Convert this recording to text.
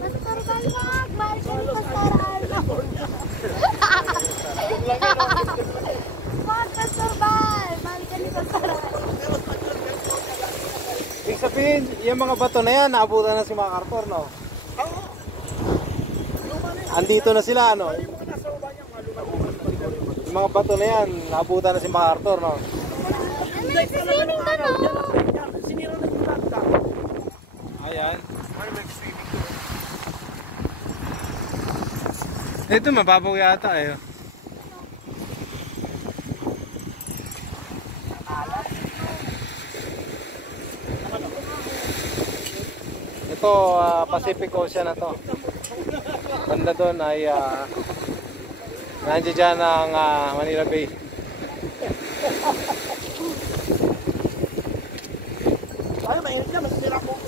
Pastor Balwag, mahal ka ni Pastor Arlo. Mahal Pastor Bal, mahal ka ni Pastor Arlo. Ibig sabihin, yung mga bato na yan, naabutan na si MacArthur, no? Oo. Andito na sila, no? Yung mga nasa baba niya, mga lumang. Yung mga bato na yan, naabutan na si MacArthur, no? Hindi, Swimming ka, no? Sinira na yung lata. Ayan. Ay, mag-swimming. Ito, mababaw yata, eh. Ito, Pacific Ocean na to. Banda doon ay nandiyan dyan ang Manila Bay. Ay, mainit na, masisira po.